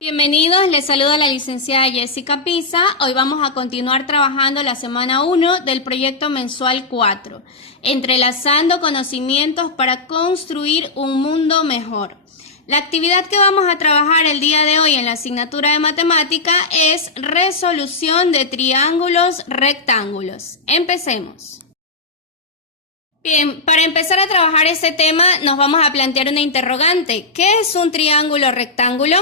Bienvenidos, les saluda la licenciada Jessica Pisa. Hoy vamos a continuar trabajando la semana 1 del proyecto mensual 4, entrelazando conocimientos para construir un mundo mejor. La actividad que vamos a trabajar el día de hoy en la asignatura de matemática es resolución de triángulos rectángulos. Empecemos. Bien, para empezar a trabajar este tema nos vamos a plantear una interrogante. ¿Qué es un triángulo rectángulo?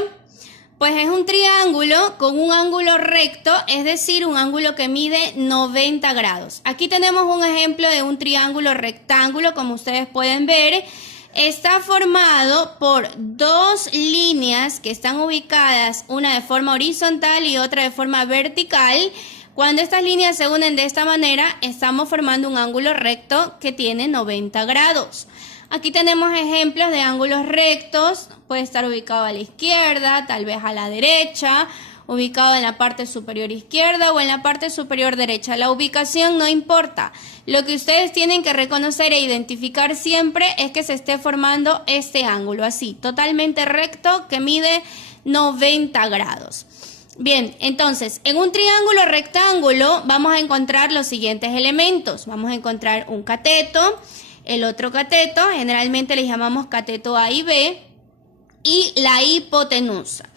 Pues es un triángulo con un ángulo recto, es decir, un ángulo que mide 90 grados. Aquí tenemos un ejemplo de un triángulo rectángulo, como ustedes pueden ver. Está formado por dos líneas que están ubicadas, una de forma horizontal y otra de forma vertical. Cuando estas líneas se unen de esta manera, estamos formando un ángulo recto que tiene 90 grados. Aquí tenemos ejemplos de ángulos rectos, puede estar ubicado a la izquierda, tal vez a la derecha, ubicado en la parte superior izquierda o en la parte superior derecha. La ubicación no importa. Lo que ustedes tienen que reconocer e identificar siempre es que se esté formando este ángulo, así, totalmente recto, que mide 90 grados. Bien, entonces, en un triángulo rectángulo vamos a encontrar los siguientes elementos. Vamos a encontrar un cateto, el otro cateto, generalmente les llamamos cateto A y B, y la hipotenusa.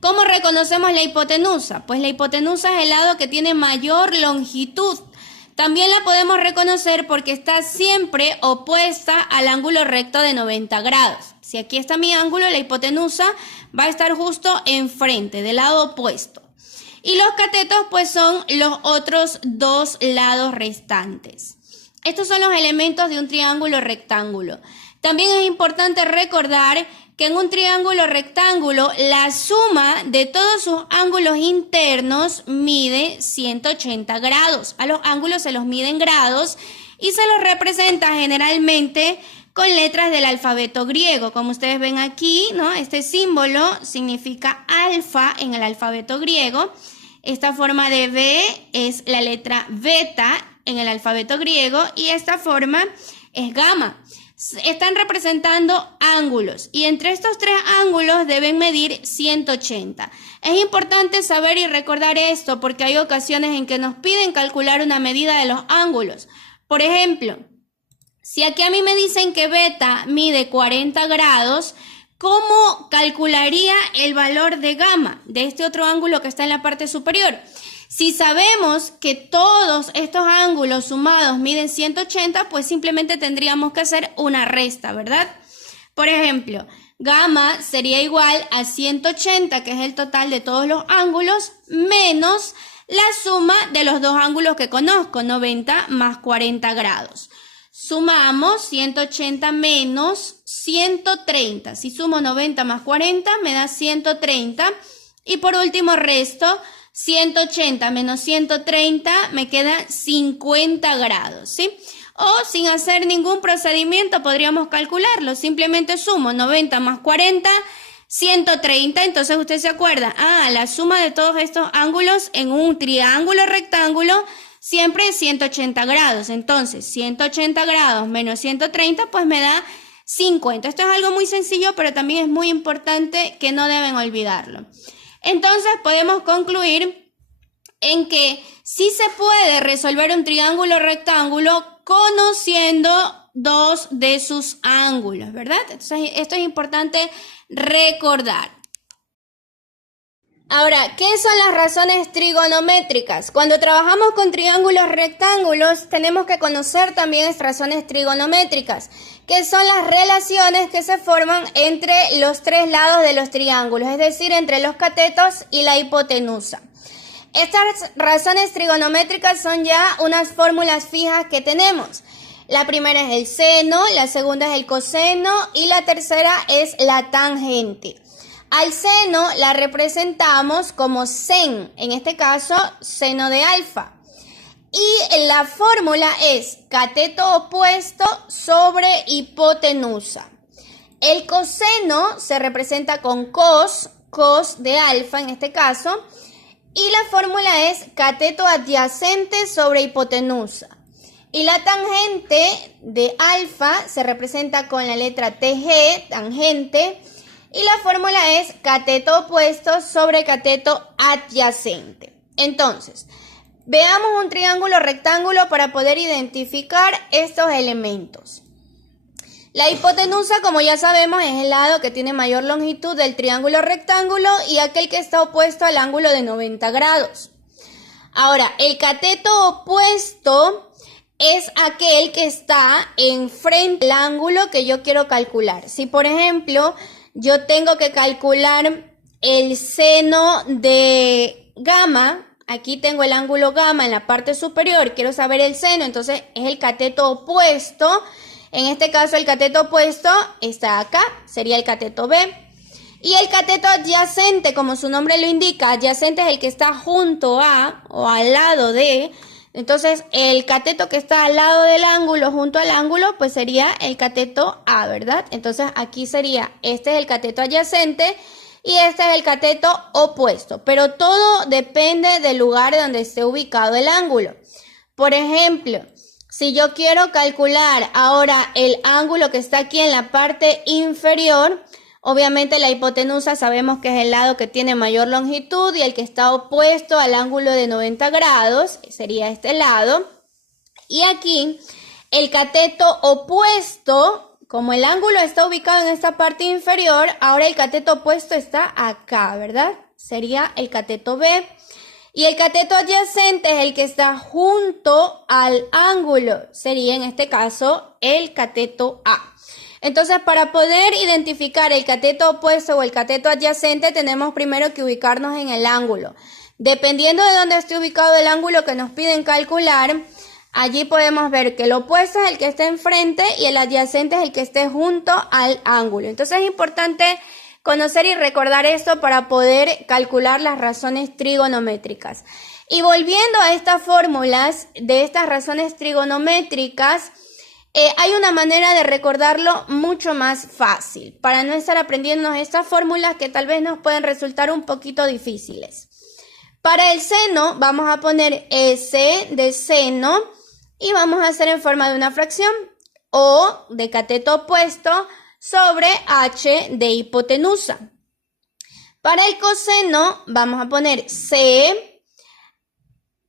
¿Cómo reconocemos la hipotenusa? Pues la hipotenusa es el lado que tiene mayor longitud. También la podemos reconocer porque está siempre opuesta al ángulo recto de 90 grados. Si aquí está mi ángulo, la hipotenusa va a estar justo enfrente, del lado opuesto. Y los catetos pues son los otros dos lados restantes. Estos son los elementos de un triángulo rectángulo. También es importante recordar que en un triángulo rectángulo la suma de todos sus ángulos internos mide 180 grados. A los ángulos se los mide en grados y se los representa generalmente con letras del alfabeto griego. Como ustedes ven aquí, ¿no? Este símbolo significa alfa en el alfabeto griego. Esta forma de B es la letra beta en el alfabeto griego y esta forma es gamma. Están representando ángulos y entre estos tres ángulos deben medir 180. Es importante saber y recordar esto porque hay ocasiones en que nos piden calcular una medida de los ángulos. Por ejemplo, si aquí a mí me dicen que beta mide 40 grados, ¿cómo calcularía el valor de gamma de este otro ángulo que está en la parte superior? Si sabemos que todos estos ángulos sumados miden 180, pues simplemente tendríamos que hacer una resta, ¿verdad? Por ejemplo, gamma sería igual a 180, que es el total de todos los ángulos, menos la suma de los dos ángulos que conozco, 90 más 40 grados. Sumamos 180 menos 130. Si sumo 90 más 40, me da 130. Y por último resto 180 menos 130 me queda 50 grados, ¿sí? O sin hacer ningún procedimiento podríamos calcularlo. Simplemente sumo 90 más 40, 130. Entonces usted se acuerda, la suma de todos estos ángulos en un triángulo rectángulo siempre es 180 grados. Entonces 180 grados menos 130 pues me da 50. Esto es algo muy sencillo, pero también es muy importante que no deben olvidarlo. Entonces podemos concluir en que sí se puede resolver un triángulo rectángulo conociendo dos de sus ángulos, ¿verdad? Entonces esto es importante recordar. Ahora, ¿qué son las razones trigonométricas? Cuando trabajamos con triángulos rectángulos tenemos que conocer también las razones trigonométricas, que son las relaciones que se forman entre los tres lados de los triángulos, es decir, entre los catetos y la hipotenusa. Estas razones trigonométricas son ya unas fórmulas fijas que tenemos. La primera es el seno, la segunda es el coseno y la tercera es la tangente. Al seno la representamos como sen, en este caso seno de alfa. Y la fórmula es cateto opuesto sobre hipotenusa. El coseno se representa con cos de alfa en este caso. Y la fórmula es cateto adyacente sobre hipotenusa. Y la tangente de alfa se representa con la letra TG, tangente. Y la fórmula es cateto opuesto sobre cateto adyacente. Entonces, veamos un triángulo rectángulo para poder identificar estos elementos. La hipotenusa, como ya sabemos, es el lado que tiene mayor longitud del triángulo rectángulo y aquel que está opuesto al ángulo de 90 grados. Ahora, el cateto opuesto es aquel que está enfrente del ángulo que yo quiero calcular. Si, por ejemplo, yo tengo que calcular el seno de gamma, aquí tengo el ángulo gamma en la parte superior, quiero saber el seno, entonces es el cateto opuesto. En este caso el cateto opuesto está acá, sería el cateto B. Y el cateto adyacente, como su nombre lo indica, adyacente es el que está junto a o al lado de. Entonces el cateto que está al lado del ángulo, junto al ángulo, pues sería el cateto A, ¿verdad? Entonces aquí sería, este es el cateto adyacente y este es el cateto opuesto. Pero todo depende del lugar donde esté ubicado el ángulo. Por ejemplo, si yo quiero calcular ahora el ángulo que está aquí en la parte inferior, obviamente la hipotenusa sabemos que es el lado que tiene mayor longitud y el que está opuesto al ángulo de 90 grados, sería este lado. Y aquí el cateto opuesto, como el ángulo está ubicado en esta parte inferior, ahora el cateto opuesto está acá, ¿verdad? Sería el cateto B. Y el cateto adyacente es el que está junto al ángulo, sería en este caso el cateto A. Entonces, para poder identificar el cateto opuesto o el cateto adyacente, tenemos primero que ubicarnos en el ángulo. Dependiendo de dónde esté ubicado el ángulo que nos piden calcular, allí podemos ver que el opuesto es el que está enfrente y el adyacente es el que esté junto al ángulo. Entonces, es importante conocer y recordar esto para poder calcular las razones trigonométricas. Y volviendo a estas fórmulas de estas razones trigonométricas, hay una manera de recordarlo mucho más fácil, para no estar aprendiendo estas fórmulas que tal vez nos pueden resultar un poquito difíciles. Para el seno vamos a poner S de seno y vamos a hacer en forma de una fracción o de cateto opuesto sobre H de hipotenusa. Para el coseno vamos a poner C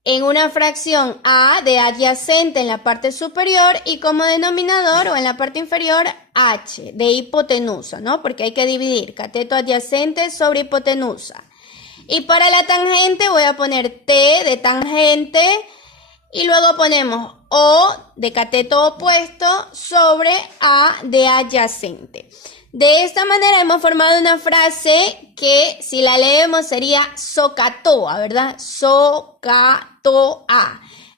en una fracción A de adyacente en la parte superior y como denominador o en la parte inferior H de hipotenusa, ¿no? Porque hay que dividir cateto adyacente sobre hipotenusa. Y para la tangente voy a poner T de tangente y luego ponemos O de cateto opuesto sobre A de adyacente. De esta manera hemos formado una frase que si la leemos sería SOHCATOA, ¿verdad? SOHCATOA.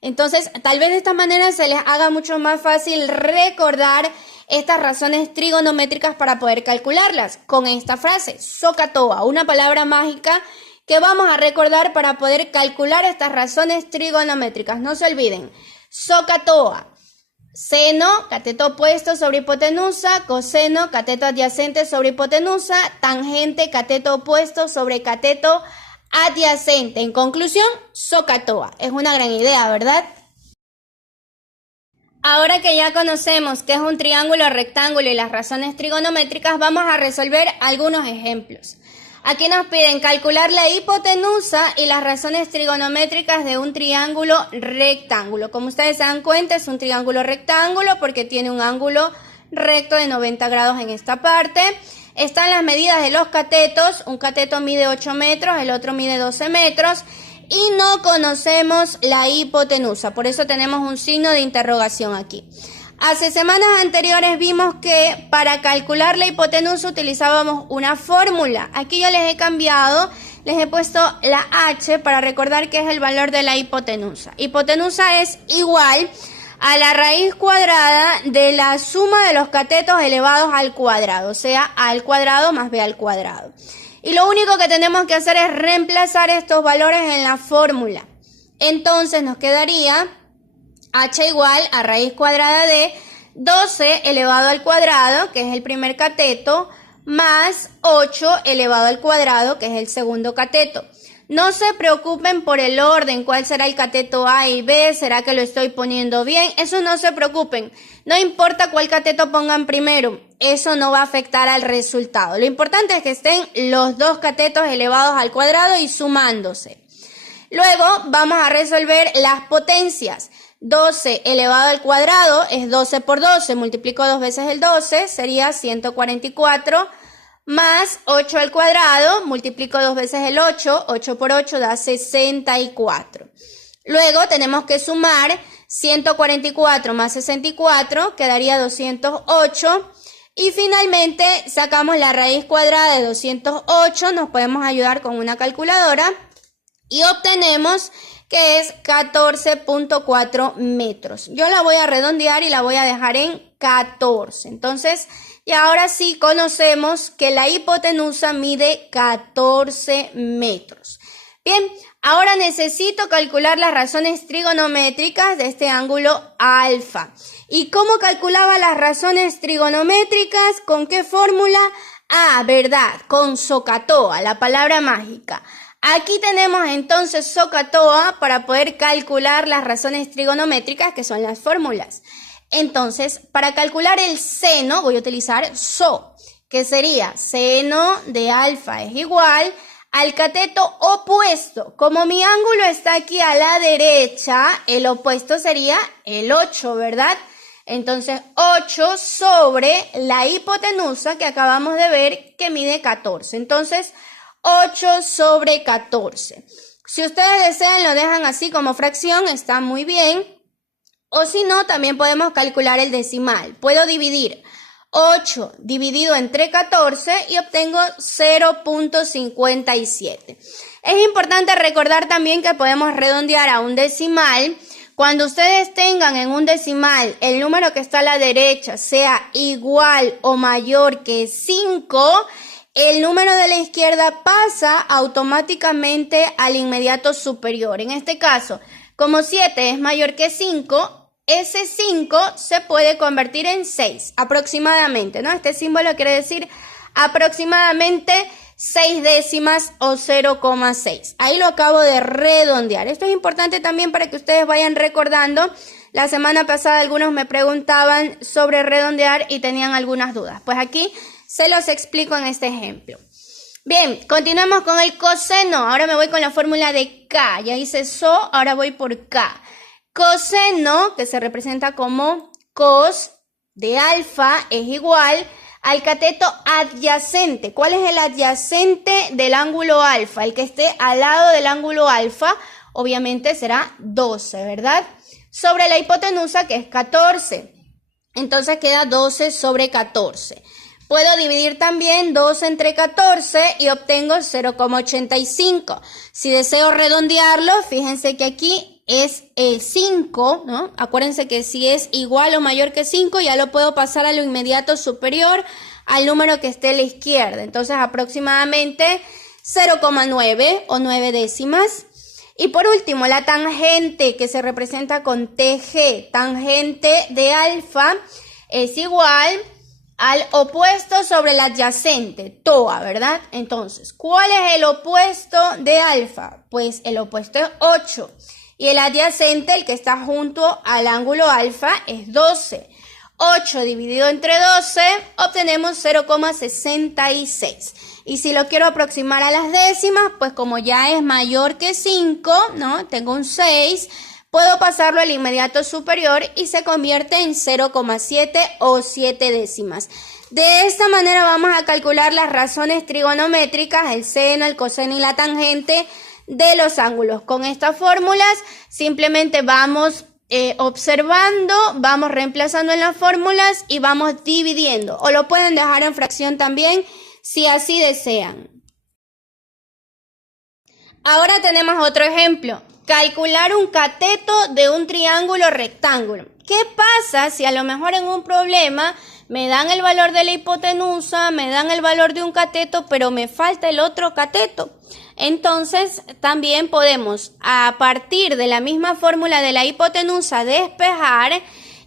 Entonces, tal vez de esta manera se les haga mucho más fácil recordar estas razones trigonométricas para poder calcularlas con esta frase, SOHCATOA, una palabra mágica que vamos a recordar para poder calcular estas razones trigonométricas. No se olviden, SOHCATOA, seno, cateto opuesto sobre hipotenusa, coseno, cateto adyacente sobre hipotenusa, tangente, cateto opuesto sobre cateto adyacente. En conclusión, SOHCATOA. Es una gran idea, ¿verdad? Ahora que ya conocemos qué es un triángulo rectángulo y las razones trigonométricas, vamos a resolver algunos ejemplos. Aquí nos piden calcular la hipotenusa y las razones trigonométricas de un triángulo rectángulo. Como ustedes se dan cuenta, es un triángulo rectángulo porque tiene un ángulo recto de 90 grados en esta parte. Están las medidas de los catetos. Un cateto mide 8 metros, el otro mide 12 metros. Y no conocemos la hipotenusa, por eso tenemos un signo de interrogación aquí. Hace semanas anteriores vimos que para calcular la hipotenusa utilizábamos una fórmula. Aquí yo les he cambiado, les he puesto la H para recordar que es el valor de la hipotenusa. Hipotenusa es igual a la raíz cuadrada de la suma de los catetos elevados al cuadrado, o sea, A al cuadrado más B al cuadrado. Y lo único que tenemos que hacer es reemplazar estos valores en la fórmula. Entonces nos quedaría H igual a raíz cuadrada de 12 elevado al cuadrado, que es el primer cateto, más 8 elevado al cuadrado, que es el segundo cateto. No se preocupen por el orden, cuál será el cateto A y B, será que lo estoy poniendo bien, eso no se preocupen. No importa cuál cateto pongan primero, eso no va a afectar al resultado. Lo importante es que estén los dos catetos elevados al cuadrado y sumándose. Luego vamos a resolver las potencias. 12 elevado al cuadrado es 12 por 12, multiplico dos veces el 12, sería 144, más 8 al cuadrado, multiplico dos veces el 8, 8 por 8 da 64. Luego tenemos que sumar 144 más 64, quedaría 208. Y finalmente sacamos la raíz cuadrada de 208, nos podemos ayudar con una calculadora y obtenemos que es 14.4 metros. Yo la voy a redondear y la voy a dejar en 14. Entonces, y ahora sí conocemos que la hipotenusa mide 14 metros. Bien, ahora necesito calcular las razones trigonométricas de este ángulo alfa. ¿Y cómo calculaba las razones trigonométricas? ¿Con qué fórmula? Ah, verdad, con SOHCAHTOA, la palabra mágica. Aquí tenemos entonces SOHCAHTOA para poder calcular las razones trigonométricas, que son las fórmulas. Entonces, para calcular el seno voy a utilizar SO, que sería seno de alfa es igual al cateto opuesto. Como mi ángulo está aquí a la derecha, el opuesto sería el 8, ¿verdad? Entonces, 8 sobre la hipotenusa que acabamos de ver que mide 14. Entonces, 8 sobre 14. Si ustedes desean, lo dejan así como fracción, está muy bien. O si no, también podemos calcular el decimal. Puedo dividir 8 dividido entre 14 y obtengo 0.57. Es importante recordar también que podemos redondear a un decimal. Cuando ustedes tengan en un decimal el número que está a la derecha sea igual o mayor que 5, el número de la izquierda pasa automáticamente al inmediato superior. En este caso, como 7 es mayor que 5, ese 5 se puede convertir en 6 aproximadamente, ¿no? Este símbolo quiere decir aproximadamente 6 décimas o 0,6. Ahí lo acabo de redondear. Esto es importante también para que ustedes vayan recordando. La semana pasada algunos me preguntaban sobre redondear y tenían algunas dudas. Pues aquí se los explico en este ejemplo. Bien, continuamos con el coseno. Ahora me voy con la fórmula de K. Ya hice SO, ahora voy por K. Coseno, que se representa como cos de alfa, es igual al cateto adyacente. ¿Cuál es el adyacente del ángulo alfa? El que esté al lado del ángulo alfa, obviamente será 12, ¿verdad? Sobre la hipotenusa, que es 14. Entonces queda 12 sobre 14. Puedo dividir también 2 entre 14 y obtengo 0,85. Si deseo redondearlo, fíjense que aquí es el 5, ¿no? Acuérdense que si es igual o mayor que 5, ya lo puedo pasar a lo inmediato superior al número que esté a la izquierda. Entonces, aproximadamente 0,9 o 9 décimas. Y por último, la tangente, que se representa con TG. Tangente de alfa es igual al opuesto sobre el adyacente, TOA, ¿verdad? Entonces, ¿cuál es el opuesto de alfa? Pues el opuesto es 8. Y el adyacente, el que está junto al ángulo alfa, es 12. 8 dividido entre 12, obtenemos 0,66. Y si lo quiero aproximar a las décimas, pues como ya es mayor que 5, ¿no? Tengo un 6, puedo pasarlo al inmediato superior y se convierte en 0,7 o 7 décimas. De esta manera vamos a calcular las razones trigonométricas, el seno, el coseno y la tangente de los ángulos. Con estas fórmulas simplemente vamos observando, vamos reemplazando en las fórmulas y vamos dividiendo. O lo pueden dejar en fracción también si así desean. Ahora tenemos otro ejemplo. Calcular un cateto de un triángulo rectángulo. ¿Qué pasa si a lo mejor en un problema me dan el valor de la hipotenusa, me dan el valor de un cateto, pero me falta el otro cateto? Entonces, también podemos, a partir de la misma fórmula de la hipotenusa, despejar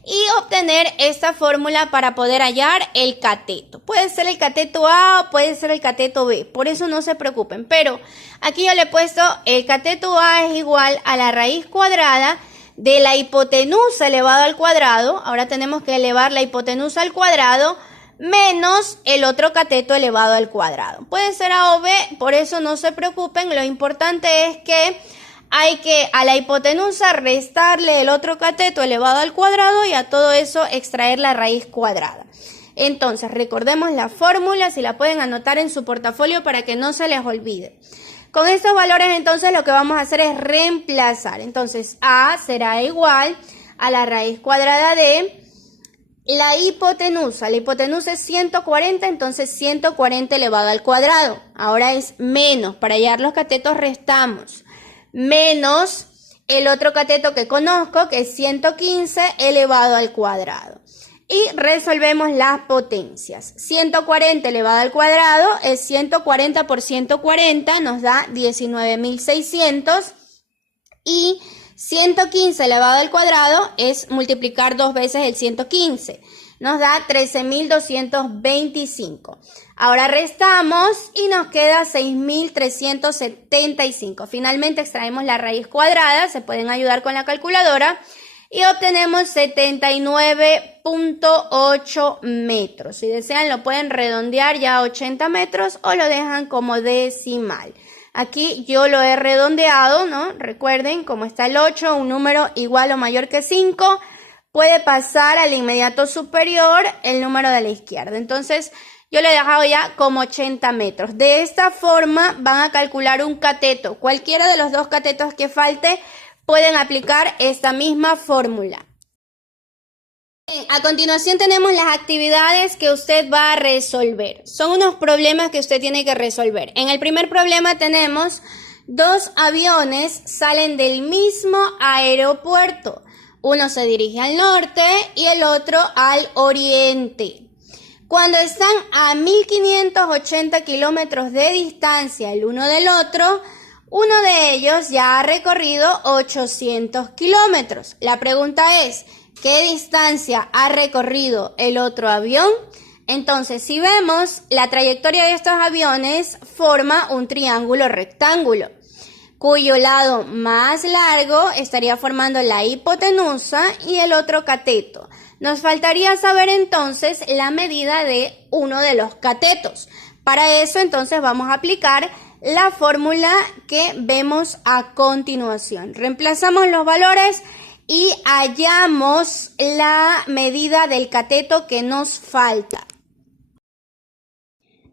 y obtener esta fórmula para poder hallar el cateto. Puede ser el cateto A o puede ser el cateto B, por eso no se preocupen. Pero aquí yo le he puesto el cateto A es igual a la raíz cuadrada de la hipotenusa elevado al cuadrado. Ahora tenemos que elevar la hipotenusa al cuadrado menos el otro cateto elevado al cuadrado. Puede ser A o B, por eso no se preocupen, lo importante es que hay que a la hipotenusa restarle el otro cateto elevado al cuadrado y a todo eso extraer la raíz cuadrada. Entonces, recordemos la fórmula, si la pueden anotar en su portafolio para que no se les olvide. Con estos valores, entonces, lo que vamos a hacer es reemplazar. Entonces, A será igual a la raíz cuadrada de la hipotenusa. La hipotenusa es 140, entonces 140 elevado al cuadrado. Ahora es menos, para hallar los catetos restamos. Menos el otro cateto que conozco, que es 115 elevado al cuadrado. Y resolvemos las potencias. 140 elevado al cuadrado es 140 por 140, nos da 19.600. Y 115 elevado al cuadrado es multiplicar 2 veces el 115. Nos da 13.225. Ahora restamos y nos queda 6.375. Finalmente extraemos la raíz cuadrada, se pueden ayudar con la calculadora, y obtenemos 79.8 metros. Si desean lo pueden redondear ya a 80 metros o lo dejan como decimal. Aquí yo lo he redondeado, ¿no? Recuerden, como está el 8, un número igual o mayor que 5, puede pasar al inmediato superior el número de la izquierda. Entonces, yo lo he dejado ya como 80 metros. De esta forma van a calcular un cateto. Cualquiera de los dos catetos que falte pueden aplicar esta misma fórmula. A continuación tenemos las actividades que usted va a resolver. Son unos problemas que usted tiene que resolver. En el primer problema tenemos 2 aviones salen del mismo aeropuerto. Uno se dirige al norte y el otro al oriente. Cuando están a 1580 kilómetros de distancia el uno del otro, uno de ellos ya ha recorrido 800 kilómetros. La pregunta es, ¿qué distancia ha recorrido el otro avión? Entonces, si vemos, la trayectoria de estos aviones forma un triángulo rectángulo, cuyo lado más largo estaría formando la hipotenusa y el otro cateto. Nos faltaría saber entonces la medida de uno de los catetos. Para eso entonces vamos a aplicar la fórmula que vemos a continuación. Reemplazamos los valores y hallamos la medida del cateto que nos falta.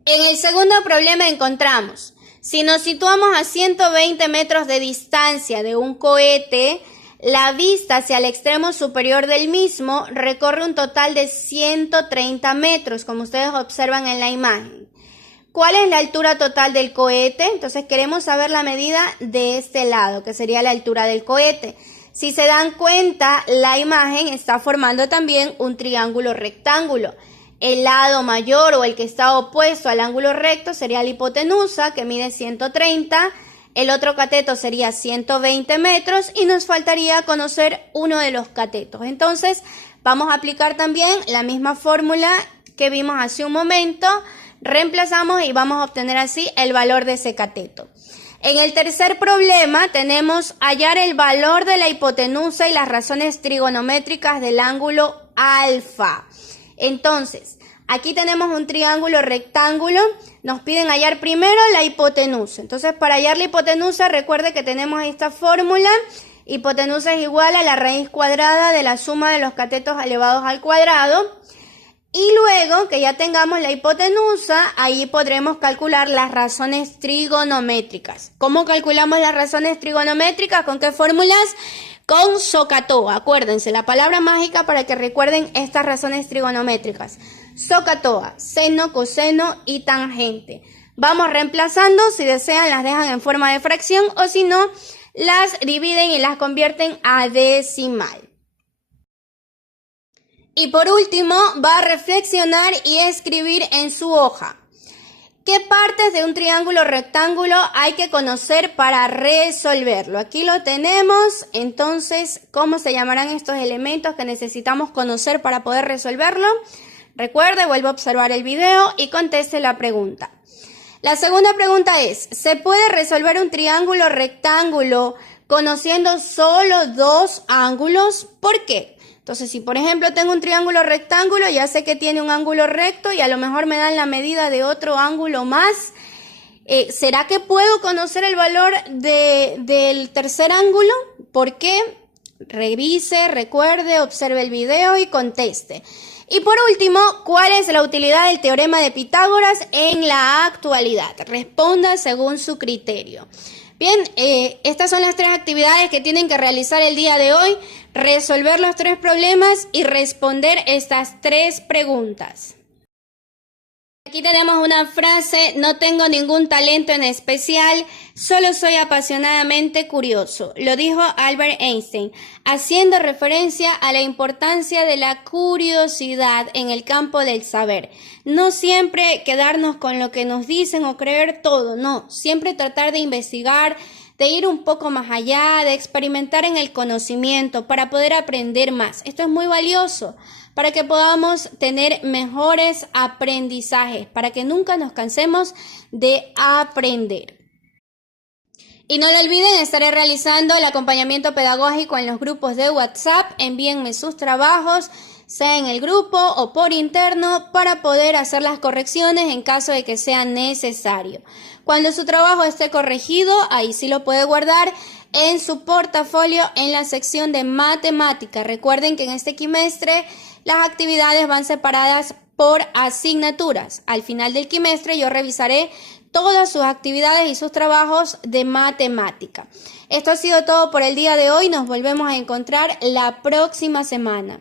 En el segundo problema encontramos, si nos situamos a 120 metros de distancia de un cohete, la vista hacia el extremo superior del mismo recorre un total de 130 metros, como ustedes observan en la imagen. ¿Cuál es la altura total del cohete? Entonces queremos saber la medida de este lado, que sería la altura del cohete. Si se dan cuenta, la imagen está formando también un triángulo rectángulo. El lado mayor o el que está opuesto al ángulo recto sería la hipotenusa, que mide 130. El otro cateto sería 120 metros y nos faltaría conocer uno de los catetos. Entonces, vamos a aplicar también la misma fórmula que vimos hace un momento. Reemplazamos y vamos a obtener así el valor de ese cateto. En el tercer problema tenemos hallar el valor de la hipotenusa y las razones trigonométricas del ángulo alfa. Entonces, aquí tenemos un triángulo rectángulo. Nos piden hallar primero la hipotenusa. Entonces, para hallar la hipotenusa, recuerde que tenemos esta fórmula. Hipotenusa es igual a la raíz cuadrada de la suma de los catetos elevados al cuadrado. Y luego que ya tengamos la hipotenusa, ahí podremos calcular las razones trigonométricas. ¿Cómo calculamos las razones trigonométricas? ¿Con qué fórmulas? Con SOHCAHTOA. Acuérdense, la palabra mágica para que recuerden estas razones trigonométricas. SOHCAHTOA, seno, coseno y tangente. Vamos reemplazando, si desean las dejan en forma de fracción o si no, las dividen y las convierten a decimal. Y por último, va a reflexionar y escribir en su hoja. ¿Qué partes de un triángulo rectángulo hay que conocer para resolverlo? Aquí lo tenemos. Entonces, ¿cómo se llamarán estos elementos que necesitamos conocer para poder resolverlo? Recuerde, vuelva a observar el video y conteste la pregunta. La segunda pregunta es, ¿se puede resolver un triángulo rectángulo conociendo solo dos ángulos? ¿Por qué? Entonces, si por ejemplo tengo un triángulo rectángulo, ya sé que tiene un ángulo recto y a lo mejor me dan la medida de otro ángulo más. ¿Será que puedo conocer el valor del tercer ángulo? ¿Por qué? Revise, recuerde, observe el video y conteste. Y por último, ¿cuál es la utilidad del teorema de Pitágoras en la actualidad? Responda según su criterio. Bien, estas son las 3 actividades que tienen que realizar el día de hoy. Resolver los 3 problemas y responder estas 3 preguntas. Aquí tenemos una frase: no tengo ningún talento en especial, solo soy apasionadamente curioso. Lo dijo Albert Einstein, haciendo referencia a la importancia de la curiosidad en el campo del saber. No siempre quedarnos con lo que nos dicen o creer todo, no, siempre tratar de investigar, de ir un poco más allá, de experimentar en el conocimiento para poder aprender más. Esto es muy valioso para que podamos tener mejores aprendizajes, para que nunca nos cansemos de aprender. Y no lo olviden, estaré realizando el acompañamiento pedagógico en los grupos de WhatsApp. Envíenme sus trabajos, sea en el grupo o por interno, para poder hacer las correcciones en caso de que sea necesario. Cuando su trabajo esté corregido, ahí sí lo puede guardar en su portafolio en la sección de matemática. Recuerden que en este quimestre las actividades van separadas por asignaturas. Al final del quimestre yo revisaré todas sus actividades y sus trabajos de matemática. Esto ha sido todo por el día de hoy. Nos volvemos a encontrar la próxima semana.